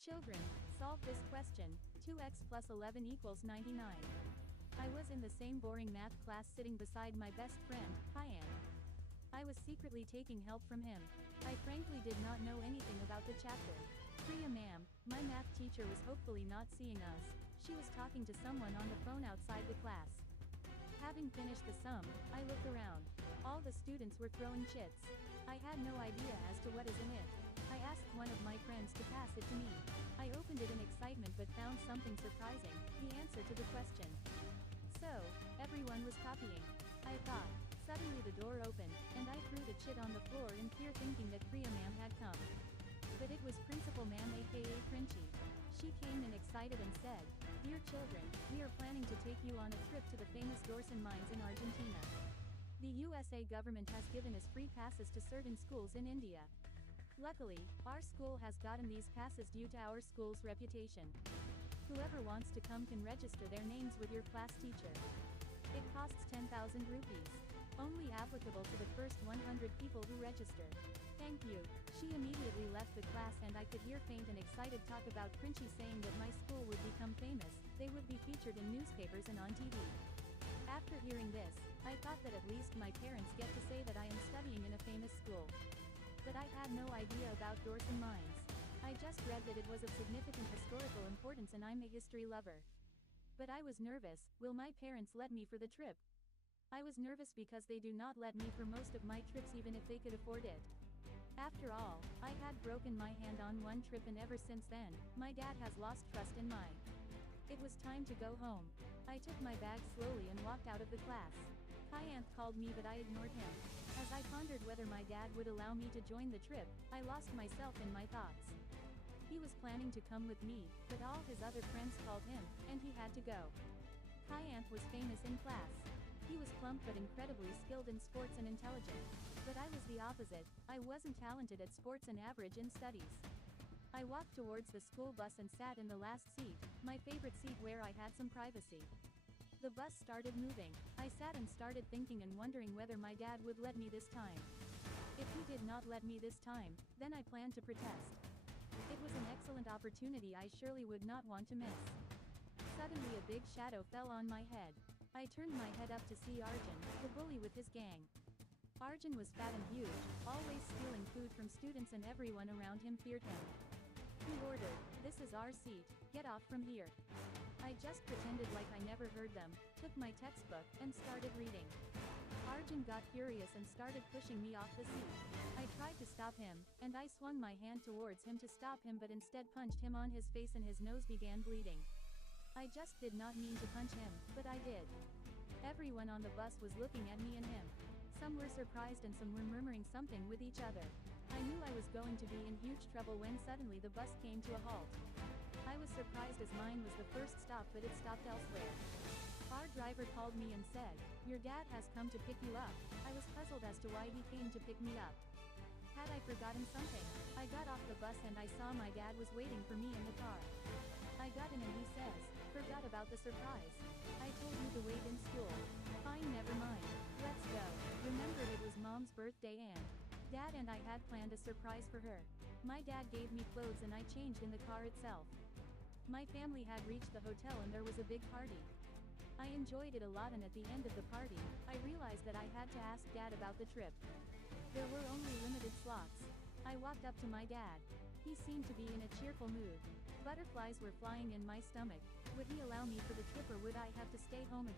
Children, solve this question. 2x plus 11 equals 99. I was in the same boring math class sitting beside my best friend, Kyan. I was secretly taking help from him. I frankly did not know anything about the chapter. Priya ma'am, my math teacher, was hopefully not seeing us. She was talking to someone on the phone outside the class. Having finished the sum, I looked around. All the students were throwing chits. I had no idea as to what is in it. I asked one of my friends to pass it to me. I opened it in excitement but found something surprising, the answer to the question. So, everyone was copying. I thought. Suddenly the door opened, and I threw the chit on the floor in fear, thinking that Priya ma'am had come. But it was Principal Ma'am aka Princi. She came in excited and said, "Dear children, we are planning to take you on a trip to the famous ʀᴏᴘᴘ mines in Argentina. The USA government has given us free passes to certain schools in India. Luckily, our school has gotten these passes due to our school's reputation. Whoever wants to come can register their names with your class teacher. It costs 10,000 rupees. Only applicable to the first 100 people who register. Thank you." She immediately left the class, and I could hear faint and excited talk about Princi saying that my school would become famous, they would be featured in newspapers and on TV. After hearing this, I thought that at least my parents get to say that I am studying in a famous school. But I had no idea about ʀᴏᴘ mines. I just read that it was of significant historical importance and I'm a history lover. But I was nervous. Will my parents let me for the trip? I was nervous because they do not let me for most of my trips even if they could afford it. After all, I had broken my hand on one trip, and ever since then, my dad has lost trust in me. It was time to go home. I took my bag slowly and walked out of the class. Kyanth called me but I ignored him. As I pondered whether my dad would allow me to join the trip, I lost myself in my thoughts. He was planning to come with me, but all his other friends called him, and he had to go. Kyanth was famous in class. He was plump but incredibly skilled in sports and intelligent. But I was the opposite. I wasn't talented at sports and average in studies. I walked towards the school bus and sat in the last seat, my favorite seat where I had some privacy. The bus started moving. I sat and started thinking and wondering whether my dad would let me this time. If he did not let me this time, then I planned to protest. It was an excellent opportunity I surely would not want to miss. Suddenly a big shadow fell on my head. I turned my head up to see Arjun, the bully with his gang. Arjun was fat and huge, always stealing food from students, and everyone around him feared him. He ordered, "This is our seat, get off from here." I just pretended like I never heard them, took my textbook, and started reading. Arjun got furious and started pushing me off the seat. I tried to stop him, and I swung my hand towards him to stop him, but instead punched him on his face and his nose began bleeding. I just did not mean to punch him, but I did. Everyone on the bus was looking at me and him. Some were surprised and some were murmuring something with each other. I knew I was going to be in huge trouble when suddenly the bus came to a halt. I was surprised as mine was the first stop, but it stopped elsewhere. Our driver called me and said, "Your dad has come to pick you up." I was puzzled as to why he came to pick me up. Had I forgotten something? I got off the bus and I saw my dad was waiting for me in the car. I got in and he says, "Forgot about the surprise. I told you to wait in school." "Fine, never mind. Let's go." Remembered it was Mom's birthday and Dad and I had planned a surprise for her. My dad gave me clothes and I changed in the car itself. My family had reached the hotel and there was a big party. I enjoyed it a lot, and at the end of the party, I realized that I had to ask Dad about the trip. There were only limited slots. I walked up to my dad. He seemed to be in a cheerful mood. Butterflies were flying in my stomach. Would he allow me for the trip, or would I have to stay home again?